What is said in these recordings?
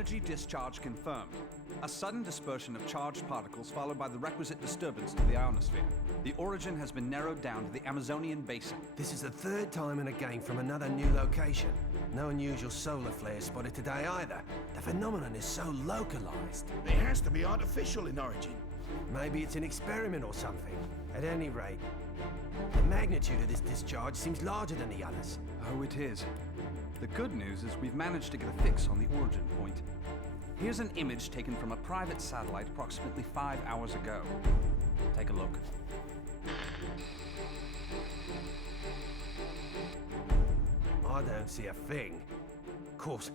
Energy discharge confirmed. A sudden dispersion of charged particles followed by the requisite disturbance to the ionosphere. The origin has been narrowed down to the Amazonian basin. This is the third time in a game from another new location. No unusual solar flares spotted today either. The phenomenon is so localized. It has to be artificial in origin. Maybe it's an experiment or something. At any rate, the magnitude of this discharge seems larger than the others. Oh, it is. The good news is we've managed to get a fix on the origin point. Here's an image taken from a private satellite approximately 5 hours ago. Take a look. I don't see a thing. Of course,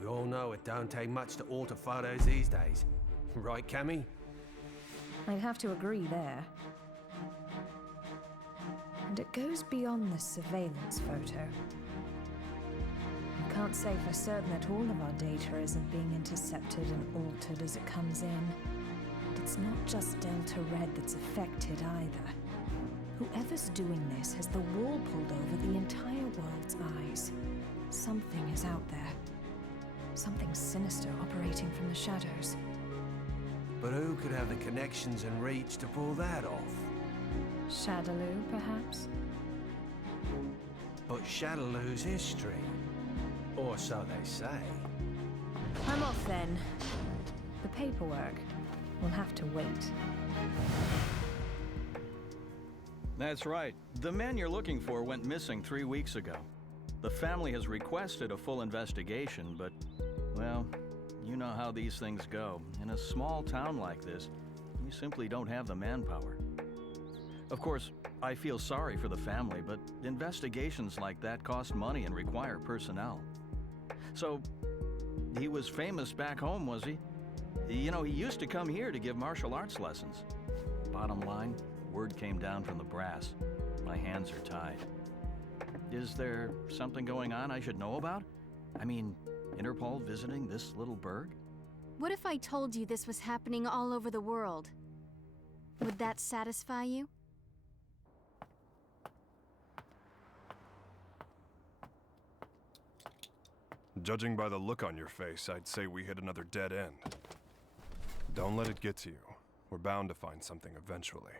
we all know it don't take much to alter photos these days. Right, Cammy? I'd have to agree there. And it goes beyond the surveillance photo. I can't say for certain that all of our data isn't being intercepted and altered as it comes in. But it's not just Delta Red that's affected either. Whoever's doing this has the wool pulled over the entire world's eyes. Something is out there. Something sinister operating from the shadows. But who could have the connections and reach to pull that off? Shadaloo, perhaps? But Shadaloo's history. Or so they say. I'm off then. The paperwork will have to wait. That's right. The man you're looking for went missing 3 weeks ago. The family has requested a full investigation, but, well, you know how these things go. In a small town like this, we simply don't have the manpower. Of course, I feel sorry for the family, but investigations like that cost money and require personnel. So, he was famous back home, was he? You know, he used to come here to give martial arts lessons. Bottom line, word came down from the brass. My hands are tied. Is there something going on I should know about? I mean, Interpol visiting this little burg? What if I told you this was happening all over the world? Would that satisfy you? Judging by the look on your face, I'd say we hit another dead end. Don't let it get to you. We're bound to find something eventually.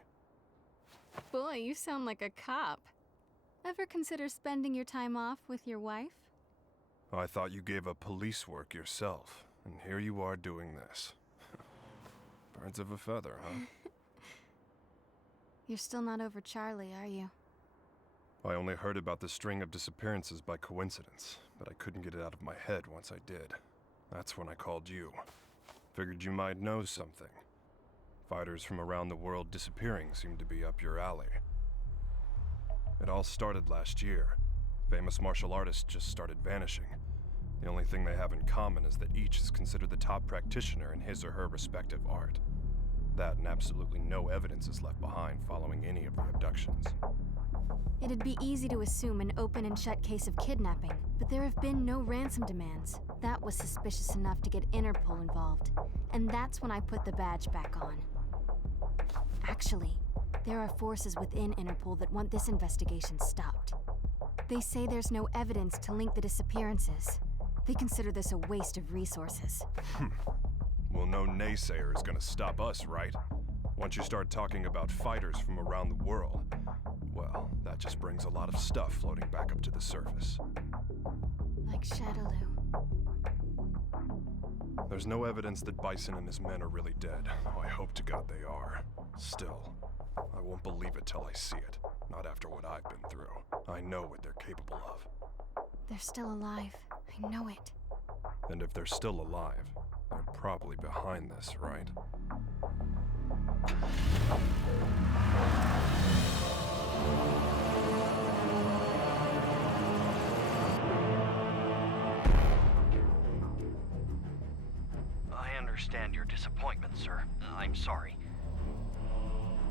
Boy, you sound like a cop. Ever consider spending your time off with your wife? I thought you gave up police work yourself, and here you are doing this. Birds of a feather, huh? You're still not over Charlie, are you? I only heard about the string of disappearances by coincidence, but I couldn't get it out of my head once I did. That's when I called you. Figured you might know something. Fighters from around the world disappearing seemed to be up your alley. It all started last year. Famous martial artists just started vanishing. The only thing they have in common is that each is considered the top practitioner in his or her respective art. That and absolutely no evidence is left behind following any of the abductions. It'd be easy to assume an open and shut case of kidnapping, but there have been no ransom demands. That was suspicious enough to get Interpol involved, and that's when I put the badge back on. Actually, there are forces within Interpol that want this investigation stopped. They say there's no evidence to link the disappearances. They consider this a waste of resources. Well, no naysayer is gonna stop us, right? Once you start talking about fighters from around the world, well, that just brings a lot of stuff floating back up to the surface. Like Shadaloo. There's no evidence that Bison and his men are really dead. Oh, I hope to God they are. Still, I won't believe it till I see it. Not after what I've been through. I know what they're capable of. They're still alive. I know it. And if they're still alive, they're probably behind this, right? I understand your disappointment, sir. I'm sorry.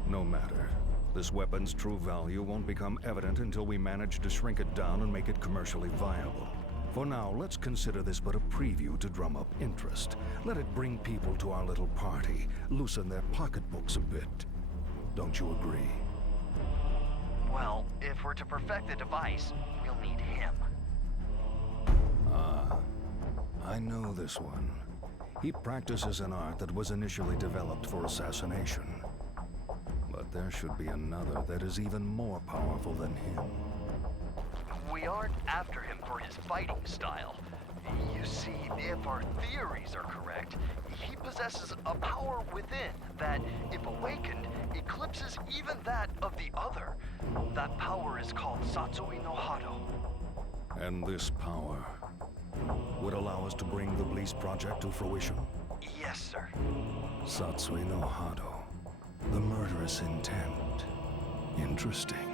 No matter. This weapon's true value won't become evident until we manage to shrink it down and make it commercially viable. For now, let's consider this but a preview to drum up interest. Let it bring people to our little party, loosen their pocketbooks a bit. Don't you agree? Well, if we're to perfect the device, we'll need him. I know this one. He practices an art that was initially developed for assassination. But there should be another that is even more powerful than him. We aren't after him for his fighting style. You see, if our theories are correct, he possesses a power within that, if awakened, eclipses even that of the other. That power is called Satsui no Hado. And this power would allow us to bring the Bliss Project to fruition? Yes, sir. Satsui no Hado. The murderous intent. Interesting.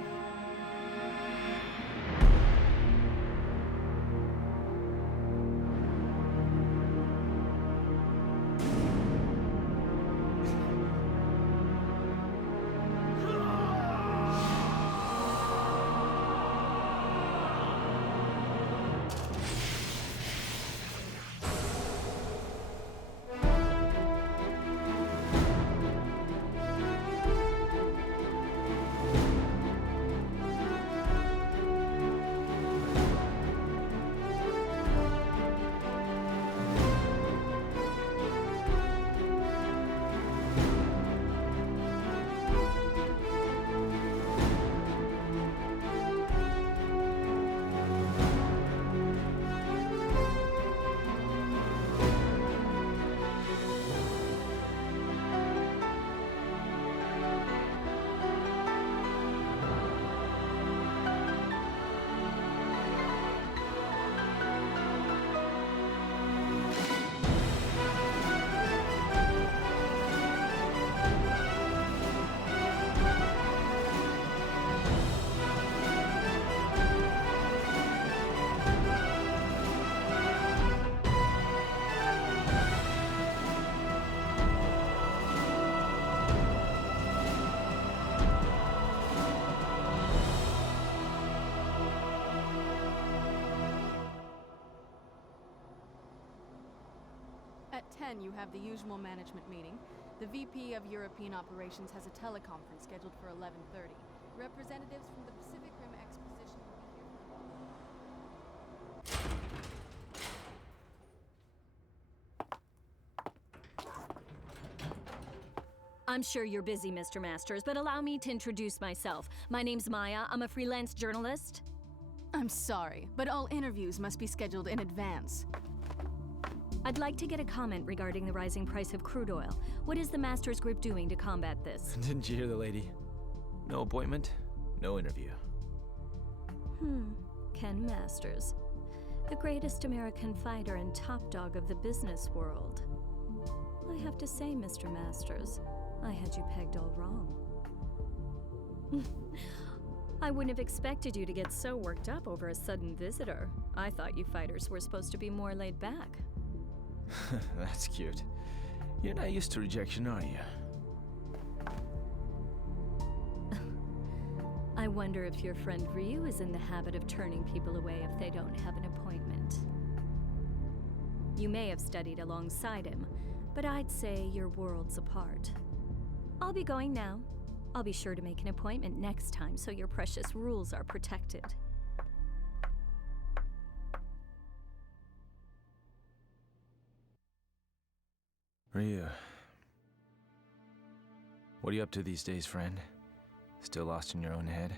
At 10, you have the usual management meeting. The VP of European Operations has a teleconference scheduled for 11:30. Representatives from the Pacific Rim Exposition will be here. I'm sure you're busy, Mr. Masters, but allow me to introduce myself. My name's Maya. I'm a freelance journalist. I'm sorry, but all interviews must be scheduled in advance. I'd like to get a comment regarding the rising price of crude oil. What is the Masters Group doing to combat this? Didn't you hear the lady? No appointment, no interview. Ken Masters. The greatest American fighter and top dog of the business world. I have to say, Mr. Masters, I had you pegged all wrong. I wouldn't have expected you to get so worked up over a sudden visitor. I thought you fighters were supposed to be more laid back. That's cute. You're not used to rejection, are you? I wonder if your friend Ryu is in the habit of turning people away if they don't have an appointment. You may have studied alongside him, but I'd say you're worlds apart. I'll be going now. I'll be sure to make an appointment next time so your precious rules are protected. Ryu. What are you up to these days, friend? Still lost in your own head?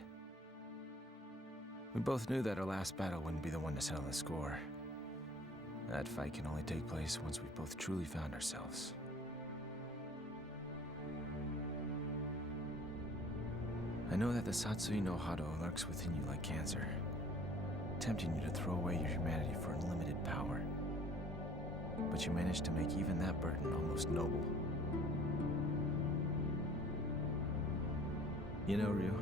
We both knew that our last battle wouldn't be the one to settle the score. That fight can only take place once we've both truly found ourselves. I know that the Satsui no Hado lurks within you like cancer, tempting you to throw away your humanity for unlimited power. But you managed to make even that burden almost noble. You know, Ryu,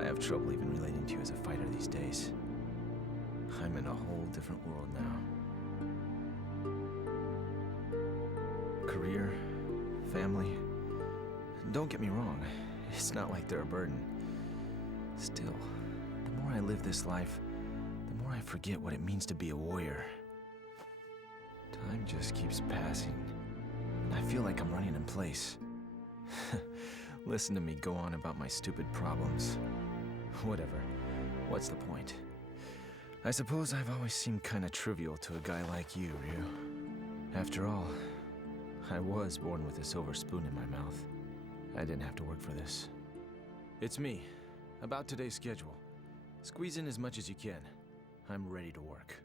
I have trouble even relating to you as a fighter these days. I'm in a whole different world now. Career, family. Don't get me wrong, it's not like they're a burden. Still, the more I live this life, the more I forget what it means to be a warrior. Time just keeps passing, and I feel like I'm running in place. Listen to me go on about my stupid problems. Whatever. What's the point? I suppose I've always seemed kinda trivial to a guy like you, Ryu. After all, I was born with a silver spoon in my mouth. I didn't have to work for this. It's me, about today's schedule. Squeeze in as much as you can. I'm ready to work.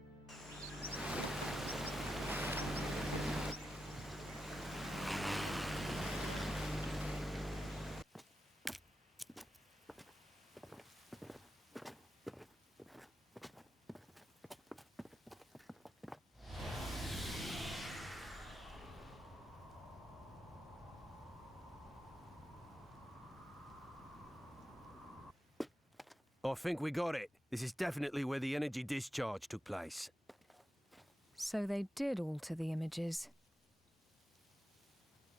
I think we got it. This is definitely where the energy discharge took place. So they did alter the images.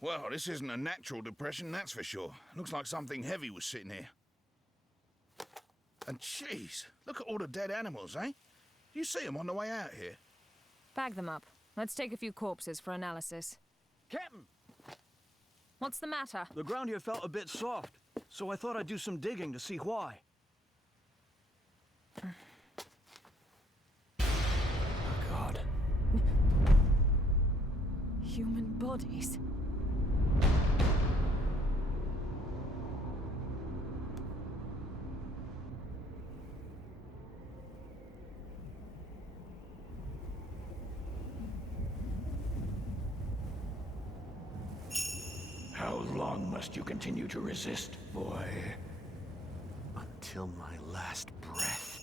Well, this isn't a natural depression, that's for sure. Looks like something heavy was sitting here. And jeez, look at all the dead animals, eh? You see them on the way out here. Bag them up. Let's take a few corpses for analysis. Captain! What's the matter? The ground here felt a bit soft, so I thought I'd do some digging to see why. Oh, God. Human bodies. How long must you continue to resist, boy? Until my last breath.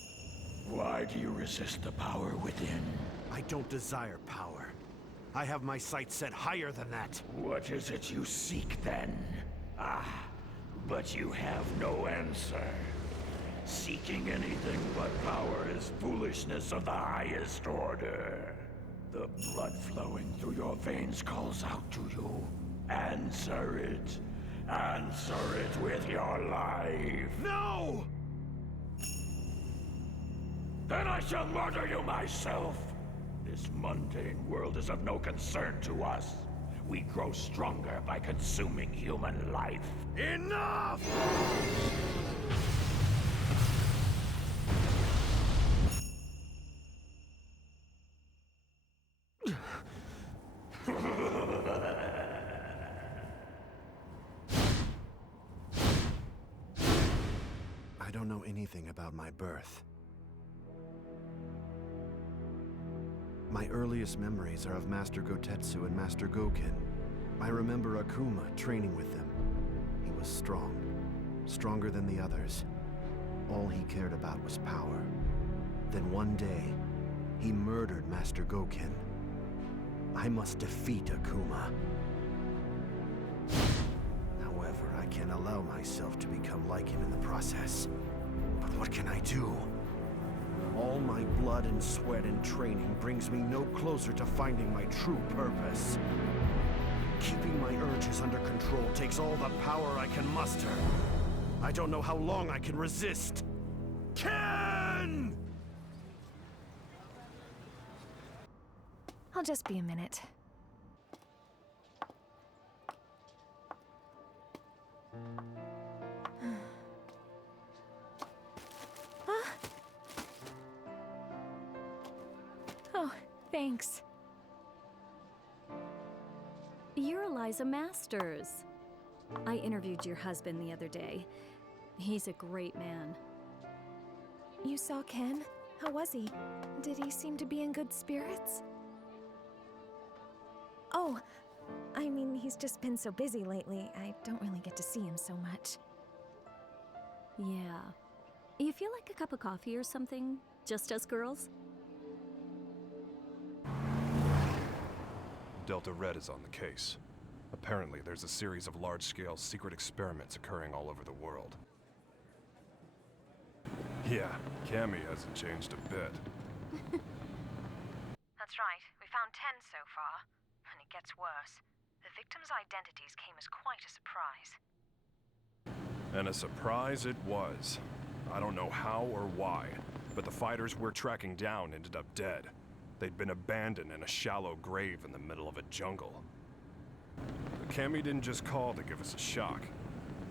Why do you resist the power within? I don't desire power. I have my sights set higher than that. What is it you seek, then? Ah, but you have no answer. Seeking anything but power is foolishness of the highest order. The blood flowing through your veins calls out to you. Answer it. Answer it with your life. No! Then I shall murder you myself. This mundane world is of no concern to us. We grow stronger by consuming human life. Enough! I don't know anything about my birth. My earliest memories are of Master Gotetsu and Master Goken. I remember Akuma training with them. He was strong, stronger than the others. All he cared about was power. Then one day, he murdered Master Goken. I must defeat Akuma. However, I can't allow myself to become like him in the process. But what can I do? All my blood and sweat and training brings me no closer to finding my true purpose. Keeping my urges under control takes all the power I can muster. I don't know how long I can resist. Ken! I'll just be a minute. Oh, thanks. You're Eliza Masters. I interviewed your husband the other day. He's a great man. You saw Ken? How was he? Did he seem to be in good spirits? Oh, I mean, he's just been so busy lately. I don't really get to see him so much. Yeah. You feel like a cup of coffee or something? Just us girls? Delta Red is on the case. Apparently, there's a series of large-scale secret experiments occurring all over the world. Yeah, Cammy hasn't changed a bit. That's right. We found 10 so far. And it gets worse. The victims' identities came as quite a surprise. And a surprise it was. I don't know how or why, but the fighters we're tracking down ended up dead. They'd been abandoned in a shallow grave in the middle of a jungle. But Cammy didn't just call to give us a shock.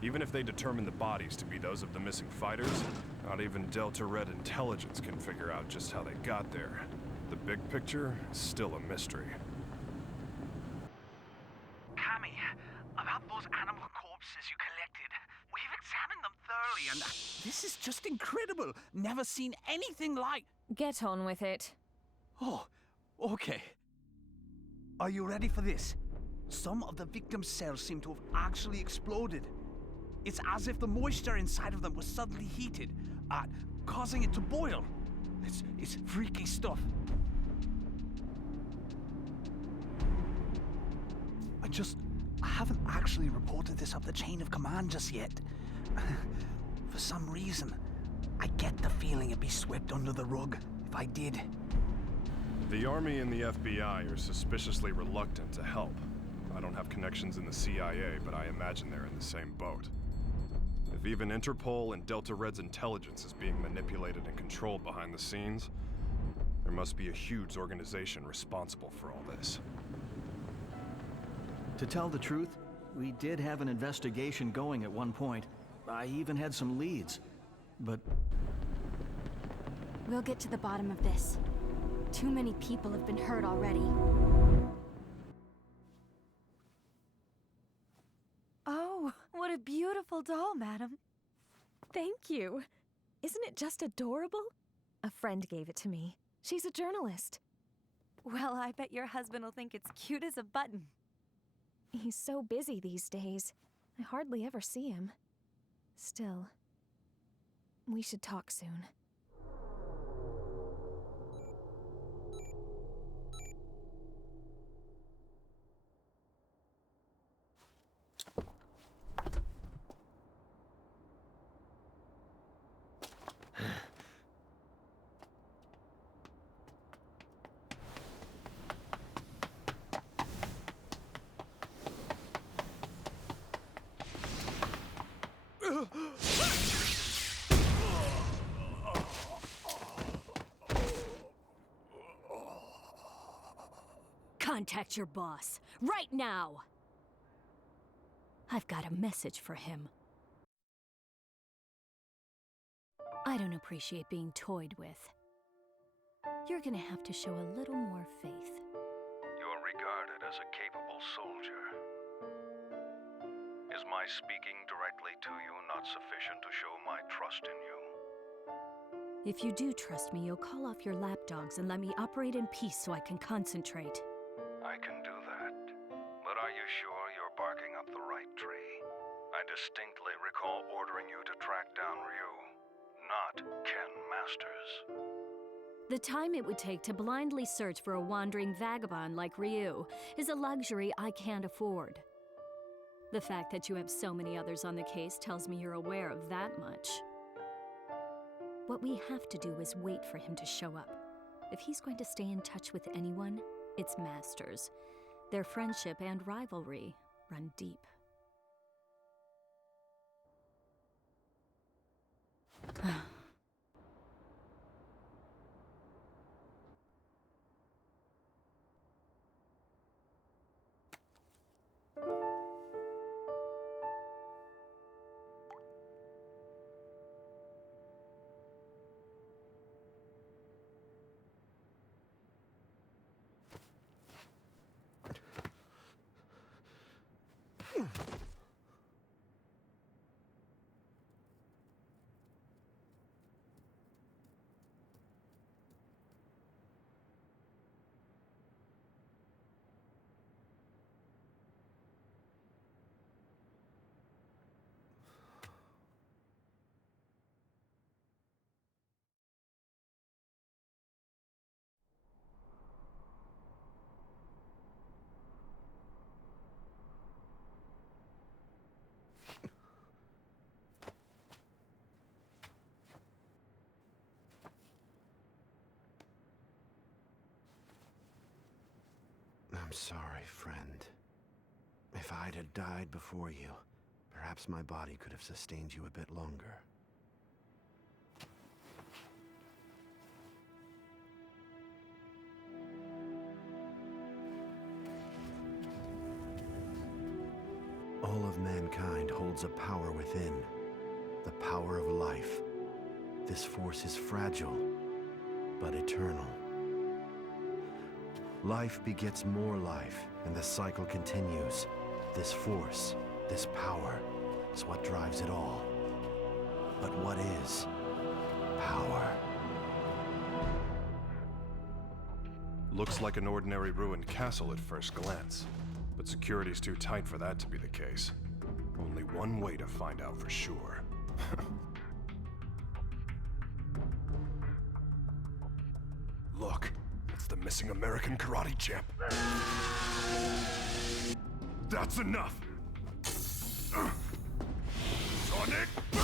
Even if they determined the bodies to be those of the missing fighters, Not even Delta Red intelligence can figure out just how they got there. The big picture is still a mystery. Cammy, about those animal corpses you collected. We've examined them thoroughly, and this is just incredible. Never seen anything like... Get on with it. Oh, okay. Are you ready for this? Some of the victims' cells seem to have actually exploded. It's as if the moisture inside of them was suddenly heated, causing it to boil. It's freaky stuff. I haven't actually reported this up the chain of command just yet. For some reason, I get the feeling it'd be swept under the rug if I did. The Army and the FBI are suspiciously reluctant to help. I don't have connections in the CIA, but I imagine they're in the same boat. If even Interpol and Delta Red's intelligence is being manipulated and controlled behind the scenes, there must be a huge organization responsible for all this. To tell the truth, we did have an investigation going at one point. I even had some leads, but... We'll get to the bottom of this. Too many people have been hurt already. Oh, what a beautiful doll, madam. Thank you. Isn't it just adorable? A friend gave it to me. She's a journalist. Well, I bet your husband will think it's cute as a button. He's so busy these days. I hardly ever see him. Still, we should talk soon. Contact your boss, right now! I've got a message for him. I don't appreciate being toyed with. You're gonna have to show a little more faith. You're regarded as a capable soldier. Is my speaking directly to you not sufficient to show my trust in you? If you do trust me, you'll call off your lapdogs and let me operate in peace so I can concentrate. I can do that. But are you sure you're barking up the right tree? I distinctly recall ordering you to track down Ryu, not Ken Masters. The time it would take to blindly search for a wandering vagabond like Ryu is a luxury I can't afford. The fact that you have so many others on the case tells me you're aware of that much. What we have to do is wait for him to show up. If he's going to stay in touch with anyone, it's Masters. Their friendship and rivalry run deep. I'm sorry, friend. If I'd had died before you, perhaps my body could have sustained you a bit longer. All of mankind holds a power within, the power of life. This force is fragile, but eternal. Life begets more life, and the cycle continues. This force, this power, is what drives it all. But what is power? Looks like an ordinary ruined castle at first glance, but security's too tight for that to be the case. Only one way to find out for sure. Look, it's the missing American karate champ. That's enough! Sonic Boom!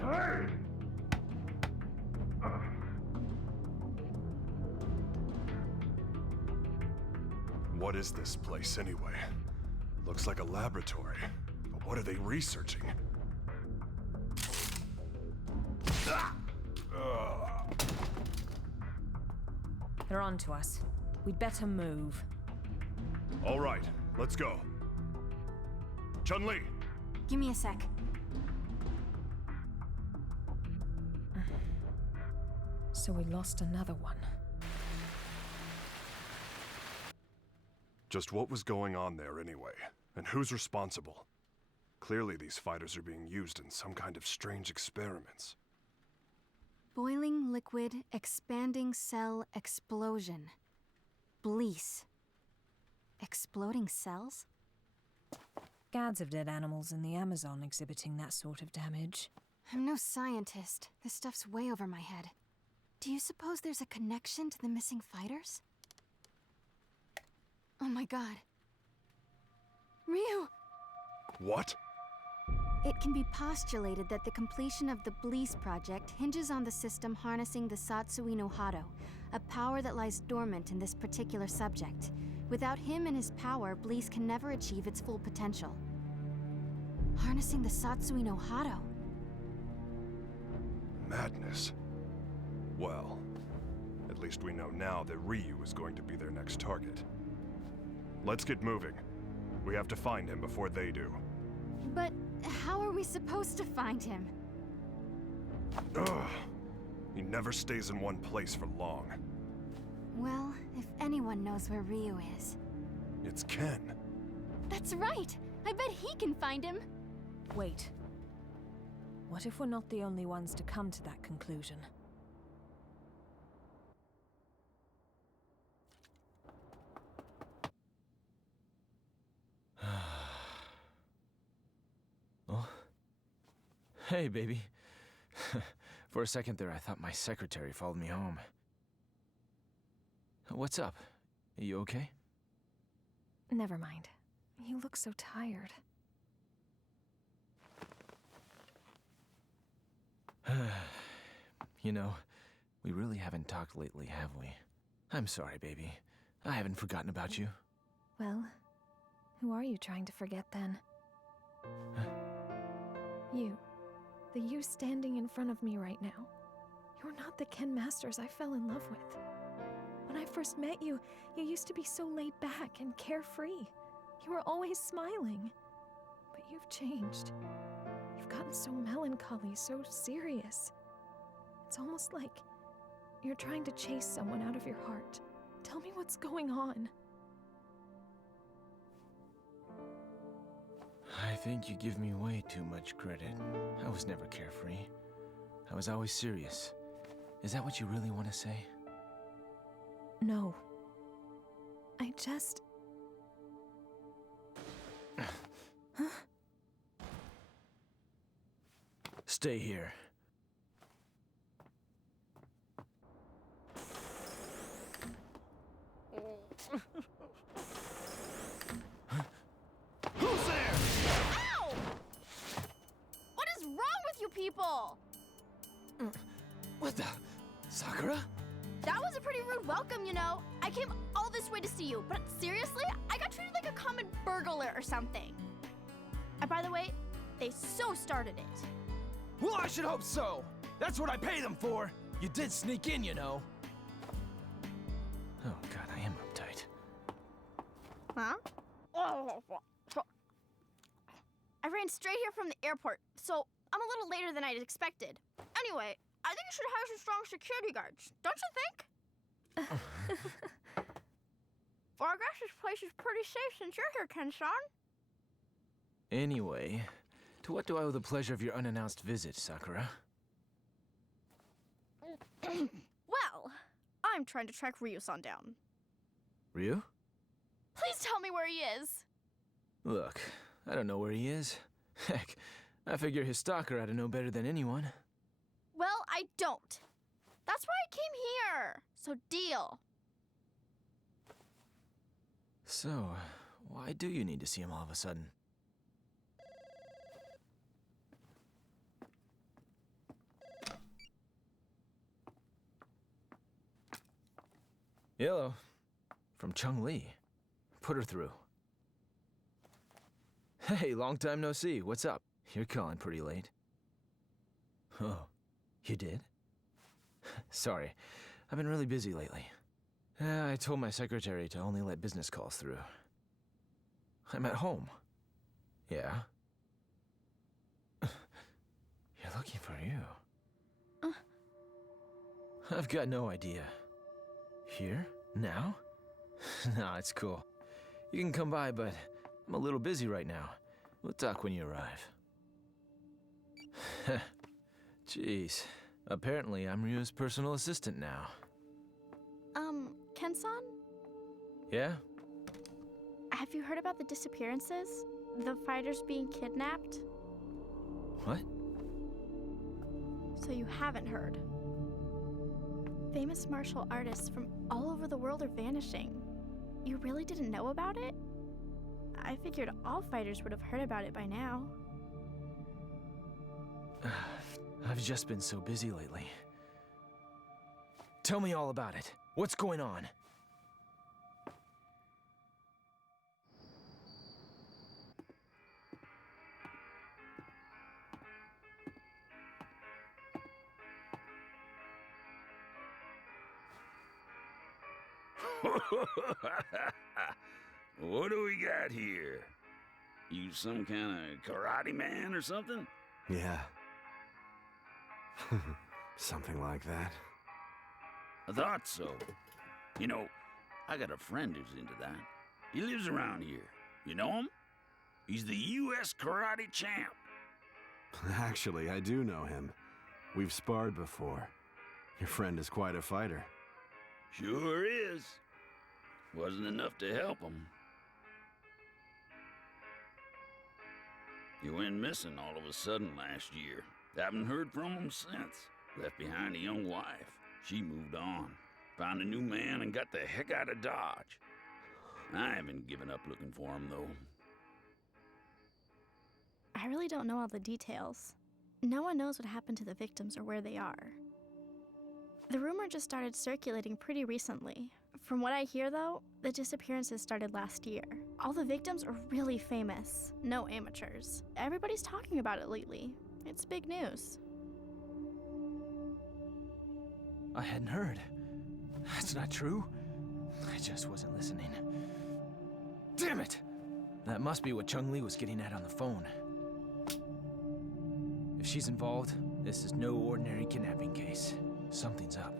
Hey! What is this place anyway? Looks like a laboratory, but what are they researching? They're on to us. We'd better move. All right, let's go. Chun-Li! Give me a sec. So we lost another one. Just what was going on there anyway? And who's responsible? Clearly these fighters are being used in some kind of strange experiments. Boiling liquid, expanding cell explosion. Blease. Exploding cells? Scads of dead animals in the Amazon exhibiting that sort of damage. I'm no scientist. This stuff's way over my head. Do you suppose there's a connection to the missing fighters? Oh my god. Ryu! What? It can be postulated that the completion of the Blease project hinges on the system harnessing the Satsui no Hado, a power that lies dormant in this particular subject. Without him and his power, Blease can never achieve its full potential. Harnessing the Satsui no Hado. Madness. Well, at least we know now that Ryu is going to be their next target. Let's get moving. We have to find him before they do. But how are we supposed to find him? Ugh. He never stays in one place for long. Well, if anyone knows where Ryu is. It's Ken. That's right! I bet he can find him! Wait. What if we're not the only ones to come to that conclusion? Oh? Hey, baby. For a second there, I thought my secretary followed me home. What's up? Are you okay? Never mind. You look so tired. You know, we really haven't talked lately, have we? I'm sorry, baby. I haven't forgotten about you. Well, who are you trying to forget then? You. The you standing in front of me right now. You're not the Ken Masters I fell in love with. When I first met you, you used to be so laid back and carefree. You were always smiling. But you've changed. You've gotten so melancholy, so serious. It's almost like you're trying to chase someone out of your heart. Tell me what's going on. I think you give me way too much credit. I was never carefree. I was always serious. Is that what you really want to say? No. I just... Huh? Stay here. Who's there? Ow! What is wrong with you people? What the? Sakura? That was a pretty rude welcome, you know. I came all this way to see you, but seriously, I got treated like a common burglar or something. And by the way, they so started it. Well, I should hope so. That's what I pay them for. You did sneak in, you know. Oh god, I am uptight. Huh? train straight here from the airport, so I'm a little later than I'd expected. Anyway, I think you should hire some strong security guards, don't you think? Well, I guess this place is pretty safe since you're here, Ken-san. Anyway, to what do I owe the pleasure of your unannounced visit, Sakura? Well, I'm trying to track Ryu-san down. Ryu? Please tell me where he is. Look, I don't know where he is. Heck, I figure his stalker ought to know better than anyone. Well, I don't. That's why I came here. So deal. So, why do you need to see him all of a sudden? Hello. From Chung-Li. Put her through. Hey, long time no see. What's up? You're calling pretty late. Oh, you did? Sorry, I've been really busy lately. I told my secretary to only let business calls through. I'm at home. Yeah? You're looking for you. I've got no idea. Here? Now? Nah, it's cool. You can come by, but I'm a little busy right now. We'll talk when you arrive. Jeez. Apparently, I'm Ryu's personal assistant now. Ken-san? Yeah? Have you heard about the disappearances? The fighters being kidnapped? What? So you haven't heard. Famous martial artists from all over the world are vanishing. You really didn't know about it? I figured all fighters would have heard about it by now. I've just been so busy lately. Tell me all about it. What's going on? What do we got here? You some kind of karate man or something? Yeah. Something like that. I thought so. You know, I got a friend who's into that. He lives around here. You know him? He's the U.S. karate champ. Actually, I do know him. We've sparred before. Your friend is quite a fighter. Sure is. Wasn't enough to help him. He went missing all of a sudden last year. Haven't heard from him since. Left behind a young wife. She moved on. Found a new man and got the heck out of Dodge. I haven't given up looking for him, though. I really don't know all the details. No one knows what happened to the victims or where they are. The rumor just started circulating pretty recently. From what I hear, though, the disappearances started last year. All the victims are really famous. No amateurs. Everybody's talking about it lately. It's big news. I hadn't heard. That's not true. I just wasn't listening. Damn it! That must be what Chung-Li was getting at on the phone. If she's involved, this is no ordinary kidnapping case. Something's up.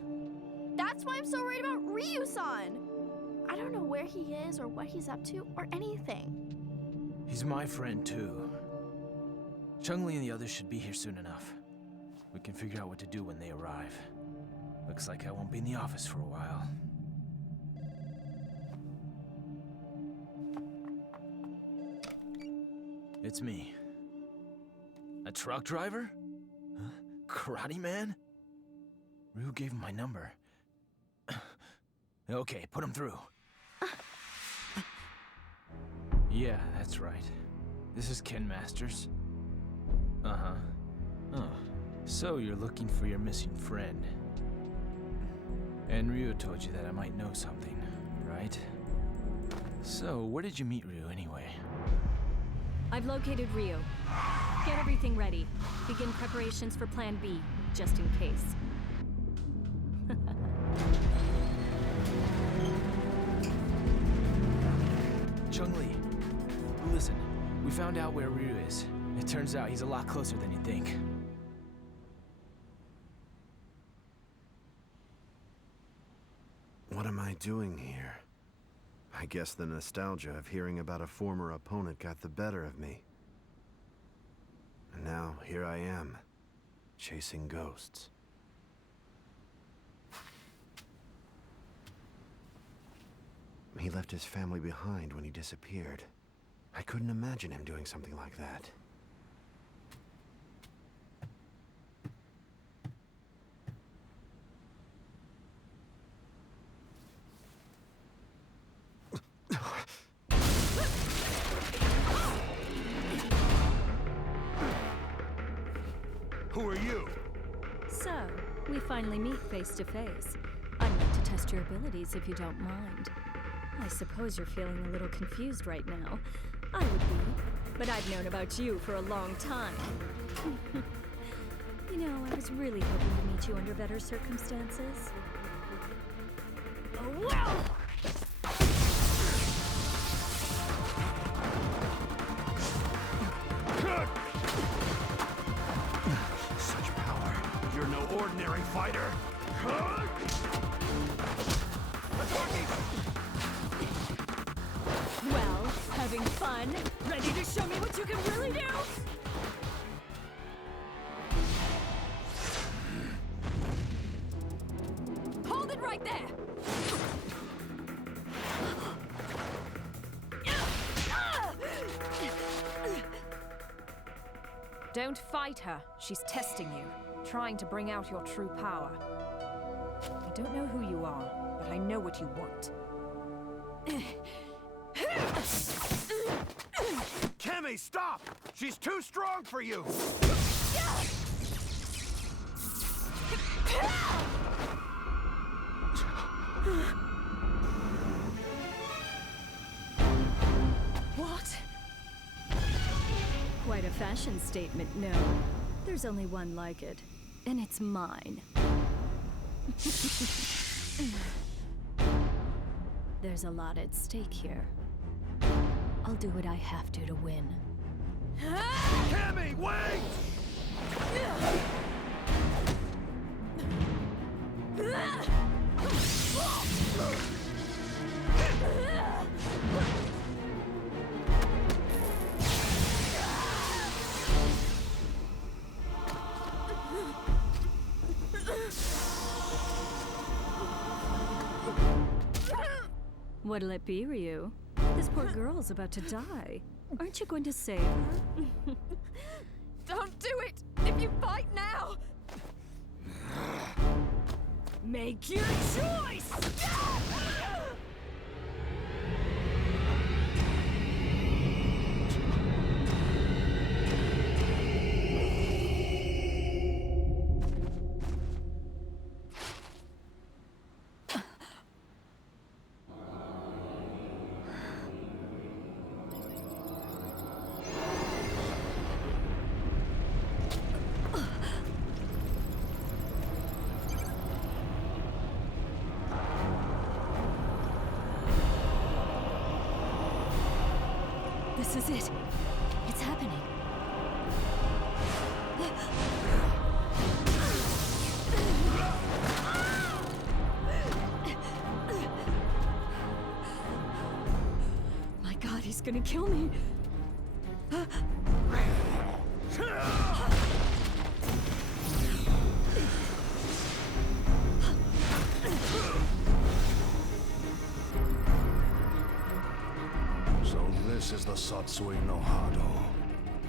That's why I'm so worried about Ryu-san! I don't know where he is or what he's up to or anything. He's my friend, too. Chung-Li and the others should be here soon enough. We can figure out what to do when they arrive. Looks like I won't be in the office for a while. It's me. A truck driver? Huh? Karate man? Ryu gave him my number. Okay, put him through. Yeah, that's right. This is Ken Masters. Uh-huh. Oh, so you're looking for your missing friend. And Ryu told you that I might know something, right? So, where did you meet Ryu anyway? I've located Ryu. Get everything ready. Begin preparations for Plan B, just in case. Chung-Li, listen. We found out where Ryu is, It turns out he's a lot closer than you think. What am I doing here? I guess the nostalgia of hearing about a former opponent got the better of me. And now, here I am, chasing ghosts. He left his family behind when he disappeared. I couldn't imagine him doing something like that. Who are you? So, we finally meet face to face. I'd like to test your abilities if you don't mind. I suppose you're feeling a little confused right now. I would be, but I've known about you for a long time. You know, I was really hoping to meet you under better circumstances. Oh, well! Such power. You're no ordinary fighter. Well, having fun? Ready to show me what you can really do? Hold it right there! Don't fight her. She's testing you, trying to bring out your true power. I don't know who you are, but I know what you want. Kemi, stop! She's too strong for you! What? Quite a fashion statement, no. There's only one like it, and it's mine. There's a lot at stake here. I'll do what I have to win. Kemi, wait! What'll it be, Ryu? This poor girl's about to die. Aren't you going to save her? Don't do it! If you fight now! Make your choice! This is it. It's happening. My God, he's gonna kill me. So this is the Satsui no Hado.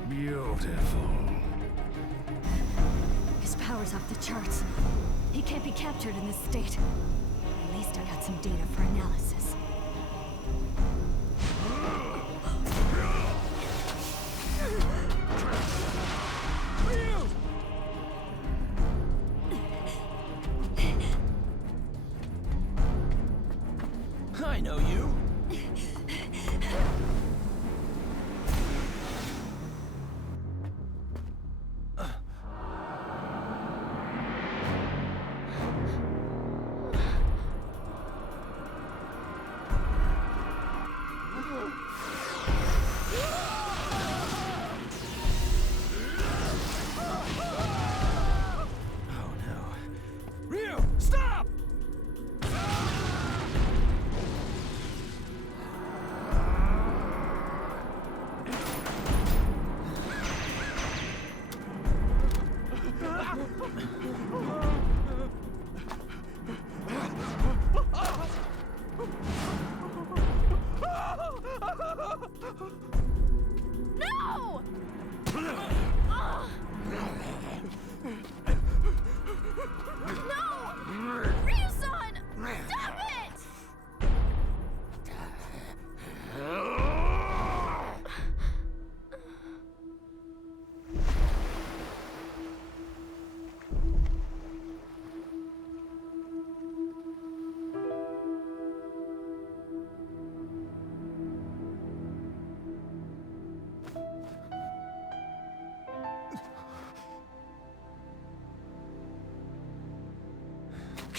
Beautiful. His power's off the charts. He can't be captured in this state. At least I got some data for analysis. I know you.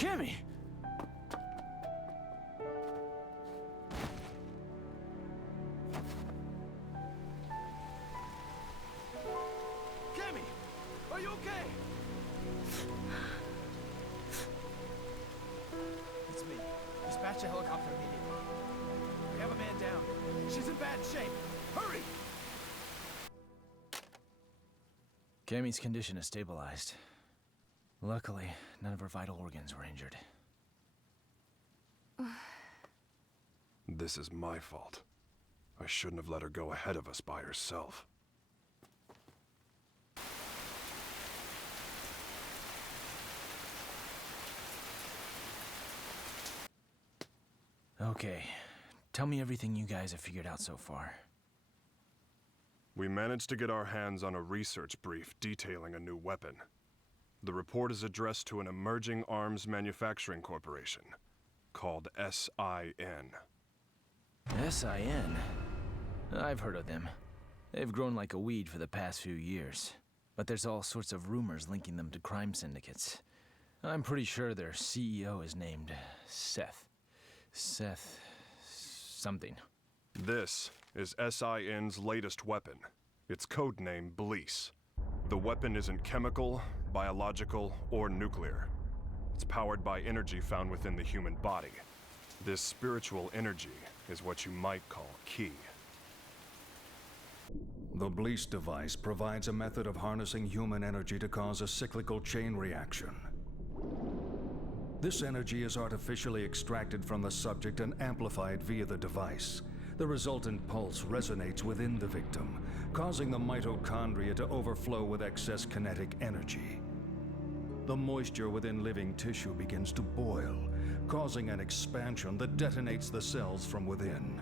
Kimmy! Kimmy! Are you okay? It's me. Dispatch a helicopter immediately. We have a man down. She's in bad shape. Hurry! Cammy's condition is stabilized. Luckily, none of her vital organs were injured. This is my fault. I shouldn't have let her go ahead of us by herself. Okay, tell me everything you guys have figured out so far. We managed to get our hands on a research brief detailing a new weapon. The report is addressed to an emerging arms manufacturing corporation called SIN. SIN? I've heard of them. They've grown like a weed for the past few years. But there's all sorts of rumors linking them to crime syndicates. I'm pretty sure their CEO is named Seth. Seth... something. This is SIN's latest weapon. Its codename Bleece. The weapon isn't chemical, biological, or nuclear. It's powered by energy found within the human body. This spiritual energy is what you might call ki. The Bleece device provides a method of harnessing human energy to cause a cyclical chain reaction. This energy is artificially extracted from the subject and amplified via the device. The resultant pulse resonates within the victim, causing the mitochondria to overflow with excess kinetic energy. The moisture within living tissue begins to boil, causing an expansion that detonates the cells from within.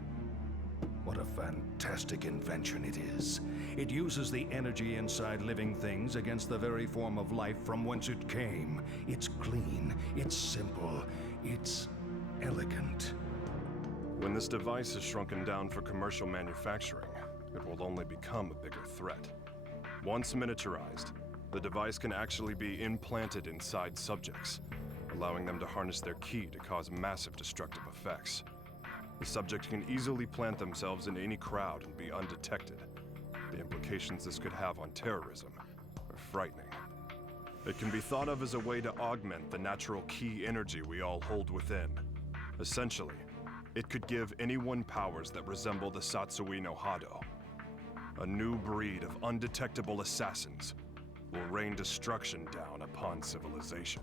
What a fantastic invention it is. It uses the energy inside living things against the very form of life from whence it came. It's clean, it's simple, it's elegant. When this device is shrunken down for commercial manufacturing, it will only become a bigger threat. Once miniaturized, the device can actually be implanted inside subjects, allowing them to harness their ki to cause massive destructive effects. The subject can easily plant themselves in any crowd and be undetected. The implications this could have on terrorism are frightening. It can be thought of as a way to augment the natural ki energy we all hold within. Essentially, it could give anyone powers that resemble the Satsui no Hado. A new breed of undetectable assassins will rain destruction down upon civilization.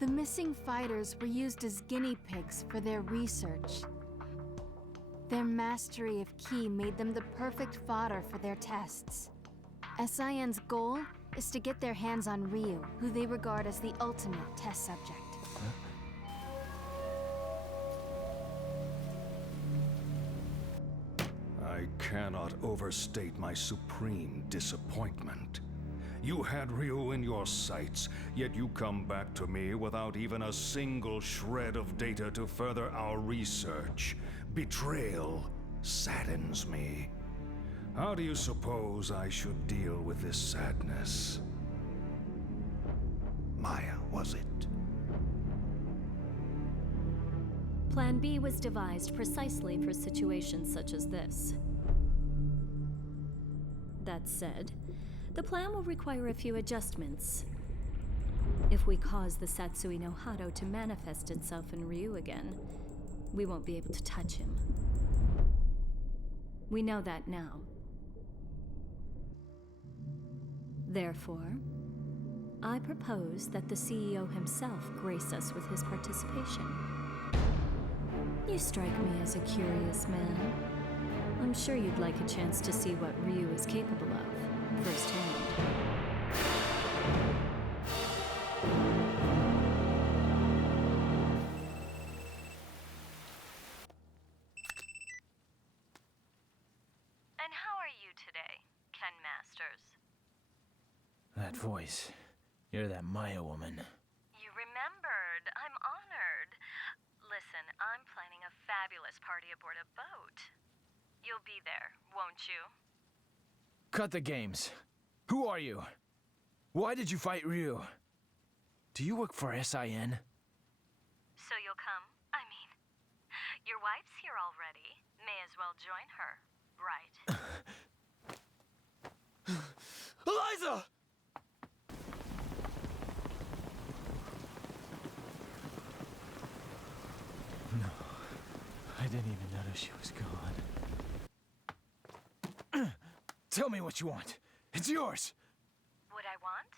The missing fighters were used as guinea pigs for their research. Their mastery of ki made them the perfect fodder for their tests. SIN's goal is to get their hands on Ryu, who they regard as the ultimate test subject. I cannot overstate my supreme disappointment. You had Ryu in your sights, yet you come back to me without even a single shred of data to further our research. Betrayal saddens me. How do you suppose I should deal with this sadness? Maya, was it? Plan B was devised precisely for situations such as this. That said, the plan will require a few adjustments. If we cause the Satsui no Hado to manifest itself in Ryu again, we won't be able to touch him. We know that now. Therefore, I propose that the CEO himself grace us with his participation. You strike me as a curious man. I'm sure you'd like a chance to see what Ryu is capable of, firsthand. And how are you today, Ken Masters? That voice. You're that Maya woman. You remembered. I'm honored. Listen, I'm planning a fabulous party aboard a boat. You'll be there, won't you? Cut the games. Who are you? Why did you fight Ryu? Do you work for SIN? So you'll come? I mean, your wife's here already. May as well join her, right? Eliza! No, I didn't even notice she was gone. Tell me what you want. It's yours. What I want?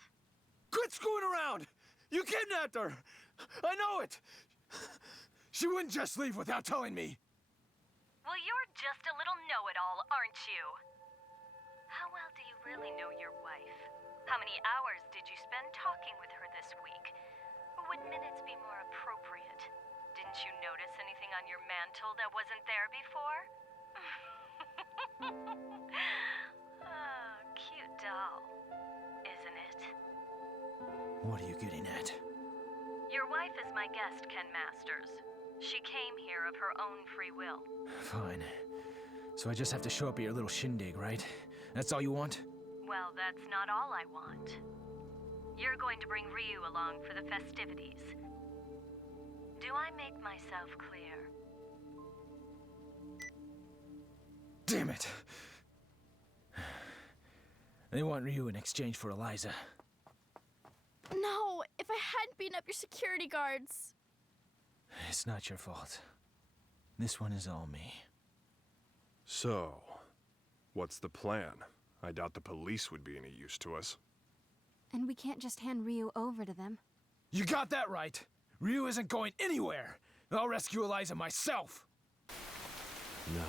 Quit screwing around! You kidnapped her! I know it! She wouldn't just leave without telling me. Well, you're just a little know-it-all, aren't you? How well do you really know your wife? How many hours did you spend talking with her this week? Or would minutes be more appropriate? Didn't you notice anything on your mantle that wasn't there before? Oh, cute doll, isn't it? What are you getting at? Your wife is my guest, Ken Masters. She came here of her own free will. Fine. So I just have to show up at your little shindig, right? That's all you want? Well, that's not all I want. You're going to bring Ryu along for the festivities. Do I make myself clear? Damn it! They want Ryu in exchange for Eliza. No, if I hadn't beaten up your security guards. It's not your fault. This one is all me. So, what's the plan? I doubt the police would be any use to us. And we can't just hand Ryu over to them. You got that right! Ryu isn't going anywhere! I'll rescue Eliza myself! No.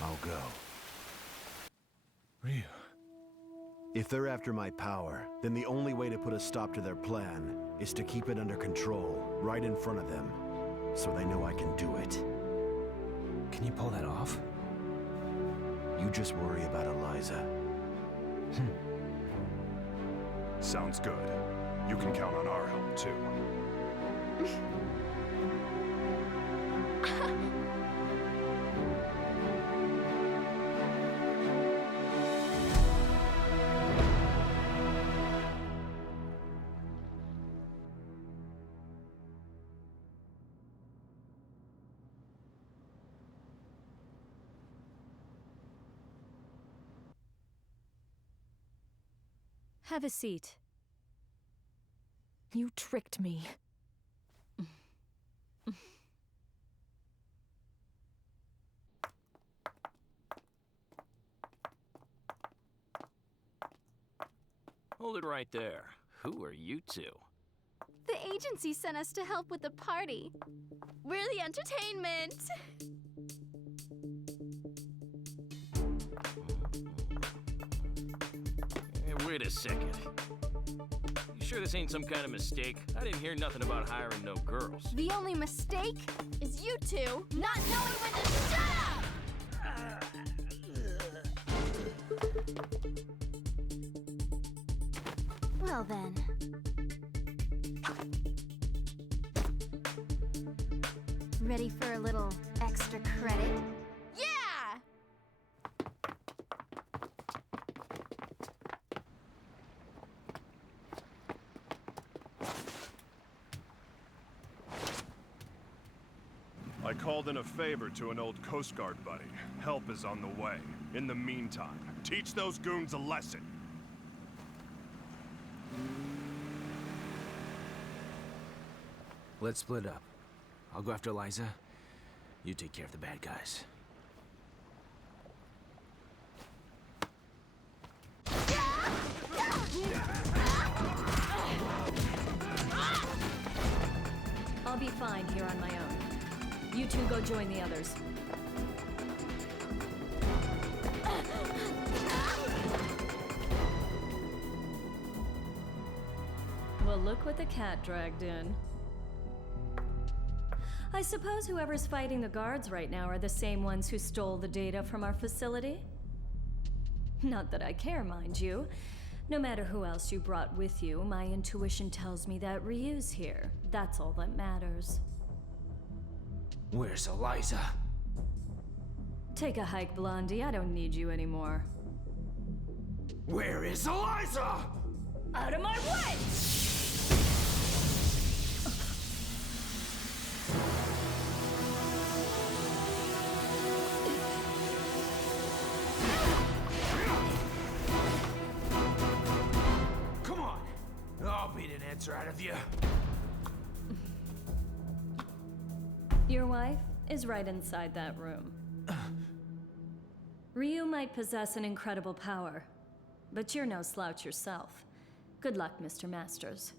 I'll go. Ryu. If they're after my power, then the only way to put a stop to their plan is to keep it under control, right in front of them, so they know I can do it. Can you pull that off? You just worry about Eliza. Sounds good. You can count on our help, too. Have a seat. You tricked me. Hold it right there. Who are you two? The agency sent us to help with the party. We're the entertainment. Hey, wait a second. You sure this ain't some kind of mistake? I didn't hear nothing about hiring no girls. The only mistake is you two not knowing when to shut up! Well then. Ready for a little extra credit? Yeah! I called in a favor to an old Coast Guard buddy. Help is on the way. In the meantime, teach those goons a lesson. Let's split up. I'll go after Eliza. You take care of the bad guys. I'll be fine here on my own. You two go join the others. Well, look what the cat dragged in. I suppose whoever's fighting the guards right now are the same ones who stole the data from our facility? Not that I care, mind you. No matter who else you brought with you, my intuition tells me that Ryu's here. That's all that matters. Where's Eliza? Take a hike, Blondie. I don't need you anymore. Where is Eliza? Out of my way! Come on! I'll beat an answer out of you. Your wife is right inside that room. Ryu might possess an incredible power, but you're no slouch yourself. Good luck, Mr. Masters.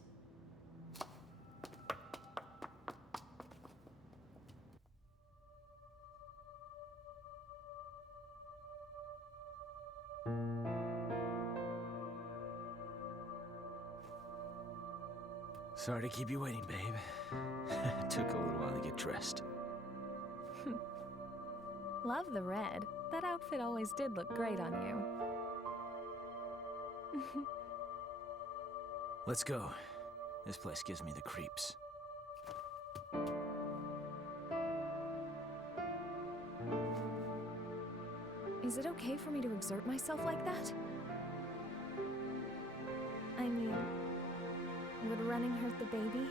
Sorry to keep you waiting, babe. It took a little while to get dressed. Love the red. That outfit always did look great on you. Let's go. This place gives me the creeps. Is it okay for me to exert myself like that? I mean, would running hurt the baby?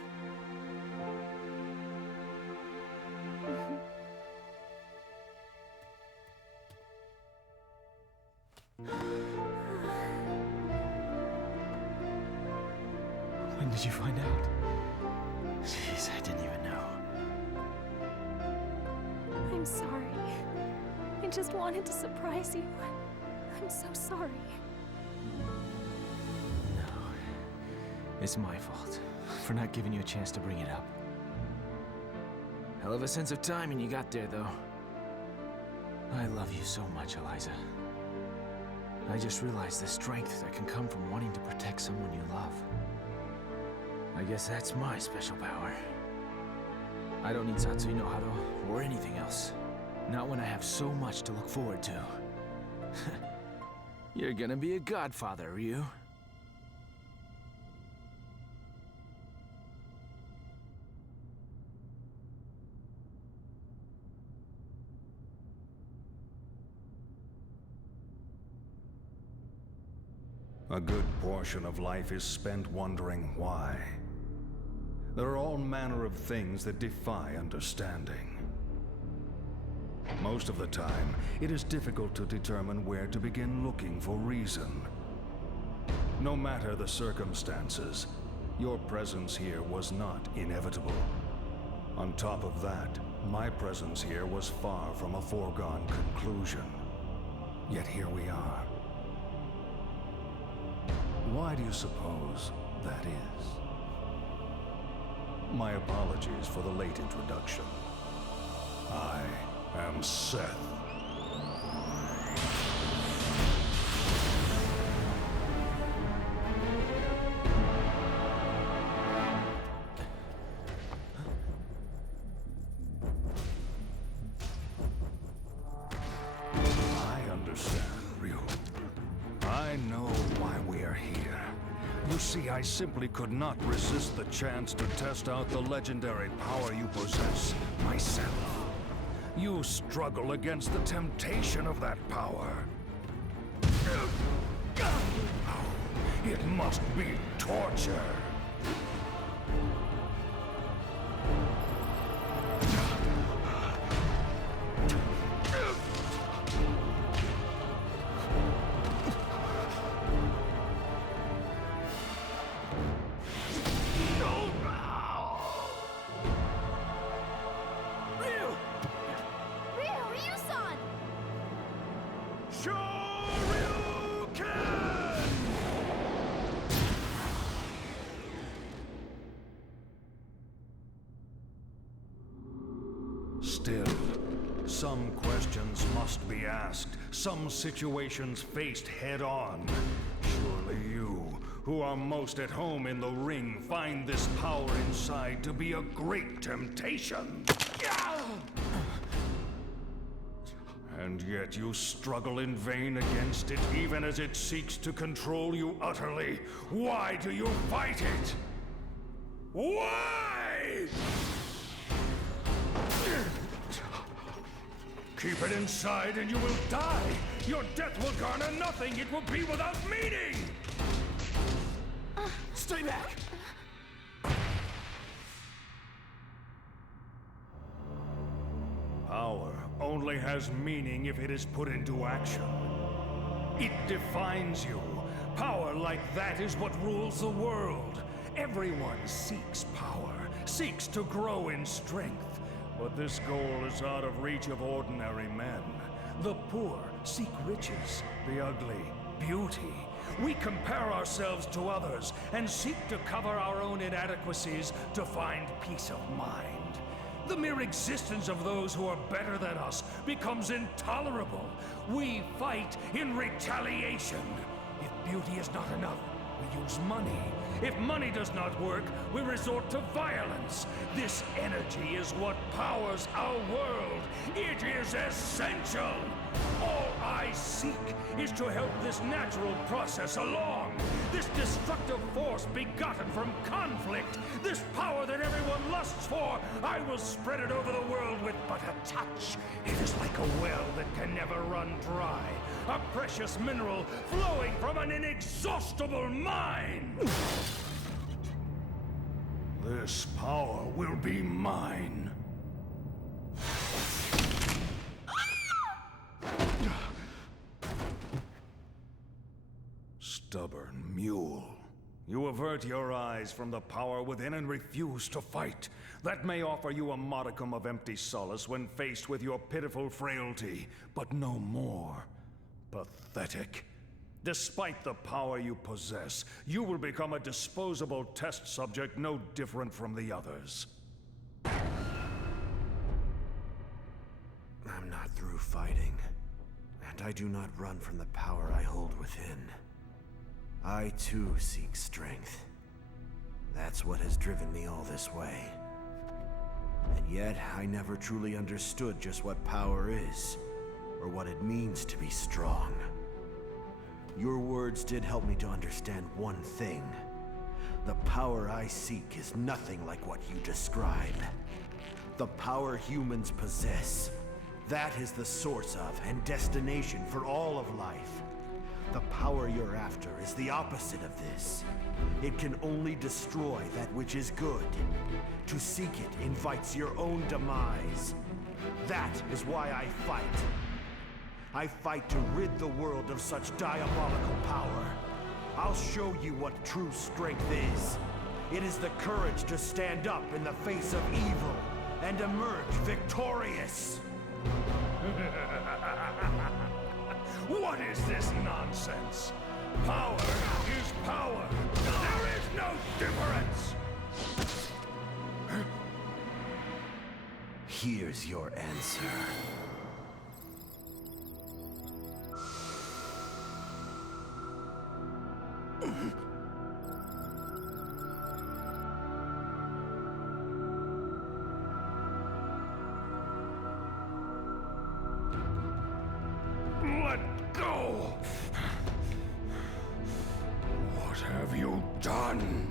When did you find out? Jeez, I didn't even know. I'm sorry. I just wanted to surprise you. I'm so sorry. No. It's my fault for not giving you a chance to bring it up. Hell of a sense of timing you got there, though. I love you so much, Eliza. I just realized the strength that can come from wanting to protect someone you love. I guess that's my special power. I don't need Satsui no Hado or anything else. Not when I have so much to look forward to. You're gonna be a godfather, Ryu. A good portion of life is spent wondering why. There are all manner of things that defy understanding. Most of the time, it is difficult to determine where to begin looking for reason. No matter the circumstances, your presence here was not inevitable. On top of that, my presence here was far from a foregone conclusion. Yet here we are. Why do you suppose that is? My apologies for the late introduction. I am Seth. I understand, Ryu. I know why we are here. You see, I simply could not resist the chance to test out the legendary power you possess myself. You struggle against the temptation of that power. Oh, it must be torture. Still, some questions must be asked, some situations faced head-on. Surely you, who are most at home in the ring, find this power inside to be a great temptation. And yet you struggle in vain against it, even as it seeks to control you utterly. Why do you fight it? Why? Keep it inside and you will die. Your death will garner nothing. It will be without meaning. Stay back! Power only has meaning if it is put into action. It defines you. Power like that is what rules the world. Everyone seeks power, seeks to grow in strength. But this goal is out of reach of ordinary men. The poor seek riches, the ugly, beauty. We compare ourselves to others and seek to cover our own inadequacies to find peace of mind. The mere existence of those who are better than us becomes intolerable. We fight in retaliation. If beauty is not enough, we use money. If money does not work, we resort to violence. This energy is what powers our world. It is essential. All I seek is to help this natural process along. This destructive force begotten from conflict. This power that everyone lusts for. I will spread it over the world with but a touch. It is like a well that can never run dry. A precious mineral flowing from an inexhaustible mine. This power will be mine. Stubborn mule. You avert your eyes from the power within and refuse to fight. That may offer you a modicum of empty solace when faced with your pitiful frailty, but no more. Pathetic. Despite the power you possess, you will become a disposable test subject no different from the others. I'm not through fighting, and I do not run from the power I hold within. I too seek strength. That's what has driven me all this way. And yet, I never truly understood just what power is, or what it means to be strong. Your words did help me to understand one thing. The power I seek is nothing like what you describe. The power humans possess. That is the source of and destination for all of life. The power you're after is the opposite of this. It can only destroy that which is good. To seek it invites your own demise. That is why I fight. I fight to rid the world of such diabolical power. I'll show you what true strength is. It is the courage to stand up in the face of evil and emerge victorious. What is this nonsense? Power is power. There is no difference. Here's your answer. Let go! What have you done?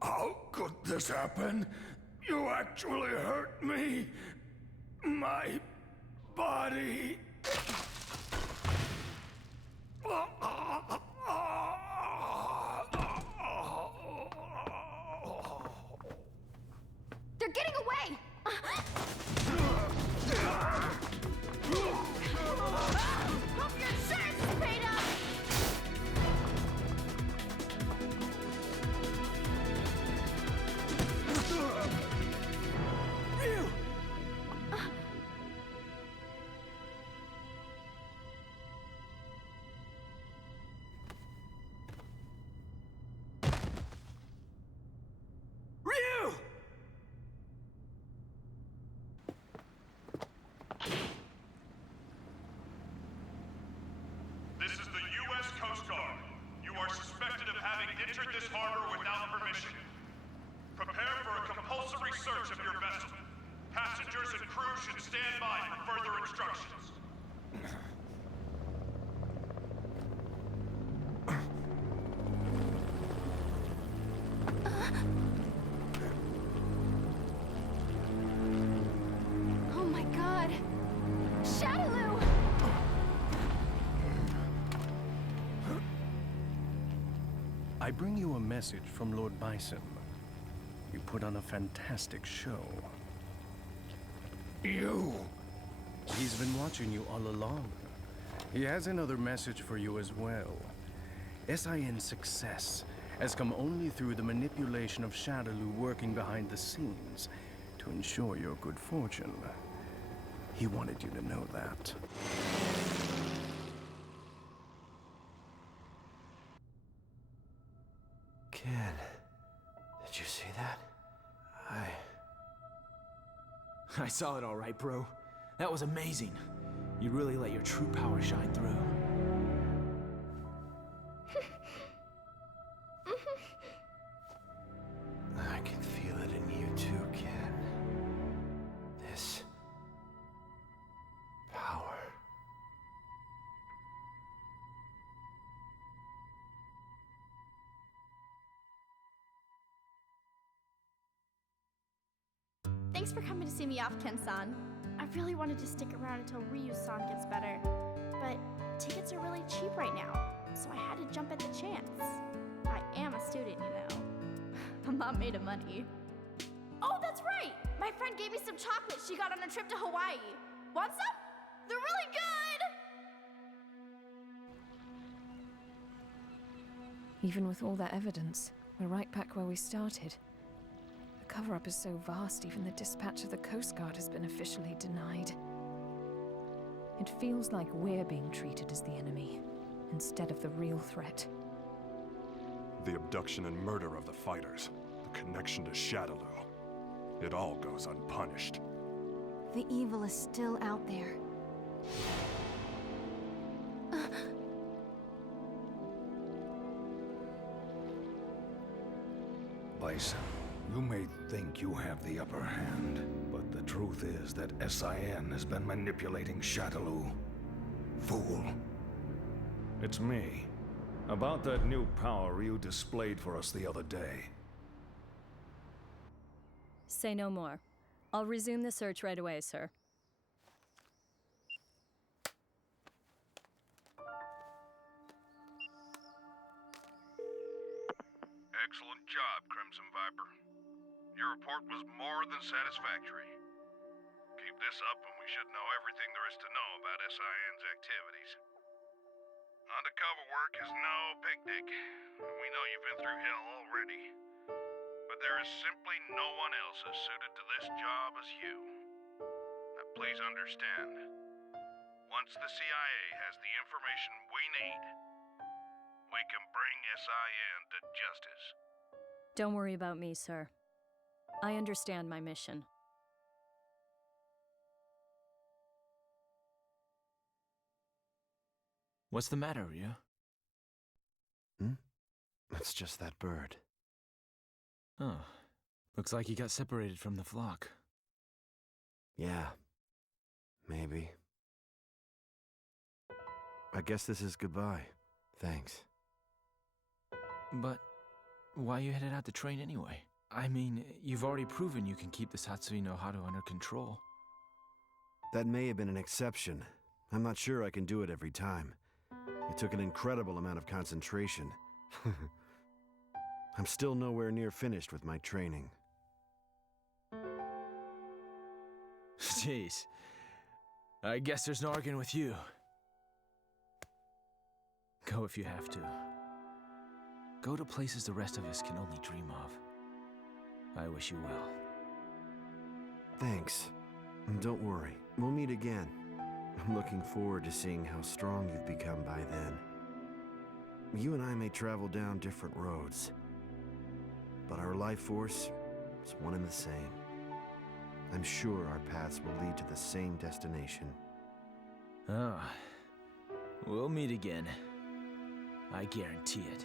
How could this happen? You actually hurt me. My body. They're getting away! Hope your insurance is paid up! entered this harbor without permission. Prepare for a compulsory search of your vessel. Passengers and crew should stand by for further instructions. Oh my god! Shadaloo! I bring you a message from Lord Bison. You put on a fantastic show. You! He's been watching you all along. He has another message for you as well. SIN's success has come only through the manipulation of Shadaloo working behind the scenes to ensure your good fortune. He wanted you to know that. Ken, did you see that? I saw it all right, bro. That was amazing. You really let your true power shine through. I can feel it in you too, Ken. This power. Thanks for coming to see me off, Ken-san. I really wanted to stick around until Ryu-san gets better, but tickets are really cheap right now, so I had to jump at the chance. I am a student, you know. I'm not made of money. Oh, that's right! My friend gave me some chocolates she got on a trip to Hawaii. Want some? They're really good! Even with all that evidence, we're right back where we started. The cover-up is so vast, even the dispatch of the Coast Guard has been officially denied. It feels like we're being treated as the enemy, instead of the real threat. The abduction and murder of the fighters, the connection to Shadaloo. It all goes unpunished. The evil is still out there. Bison, you may think you have the upper hand, but the truth is that SIN has been manipulating Shadaloo. Fool. It's me. About that new power you displayed for us the other day. Say no more. I'll resume the search right away, sir. Excellent job, Crimson Viper. Your report was more than satisfactory. Keep this up and we should know everything there is to know about SIN's activities. Undercover work is no picnic. We know you've been through hell already. But there is simply no one else as suited to this job as you. Now please understand, once the CIA has the information we need, we can bring SIN to justice. Don't worry about me, sir. I understand my mission. What's the matter, Ryu? It's just that bird. Oh. Looks like he got separated from the flock. Yeah. Maybe. I guess this is goodbye. Thanks. But why you headed out to train anyway? I mean, you've already proven you can keep the Satsui no Haru under control. That may have been an exception. I'm not sure I can do it every time. It took an incredible amount of concentration. I'm still nowhere near finished with my training. Jeez. I guess there's no arguing with you. Go if you have to. Go to places the rest of us can only dream of. I wish you well. Thanks. And don't worry, we'll meet again. I'm looking forward to seeing how strong you've become by then. You and I may travel down different roads, but our life force is one and the same. I'm sure our paths will lead to the same destination. Ah, we'll meet again. I guarantee it.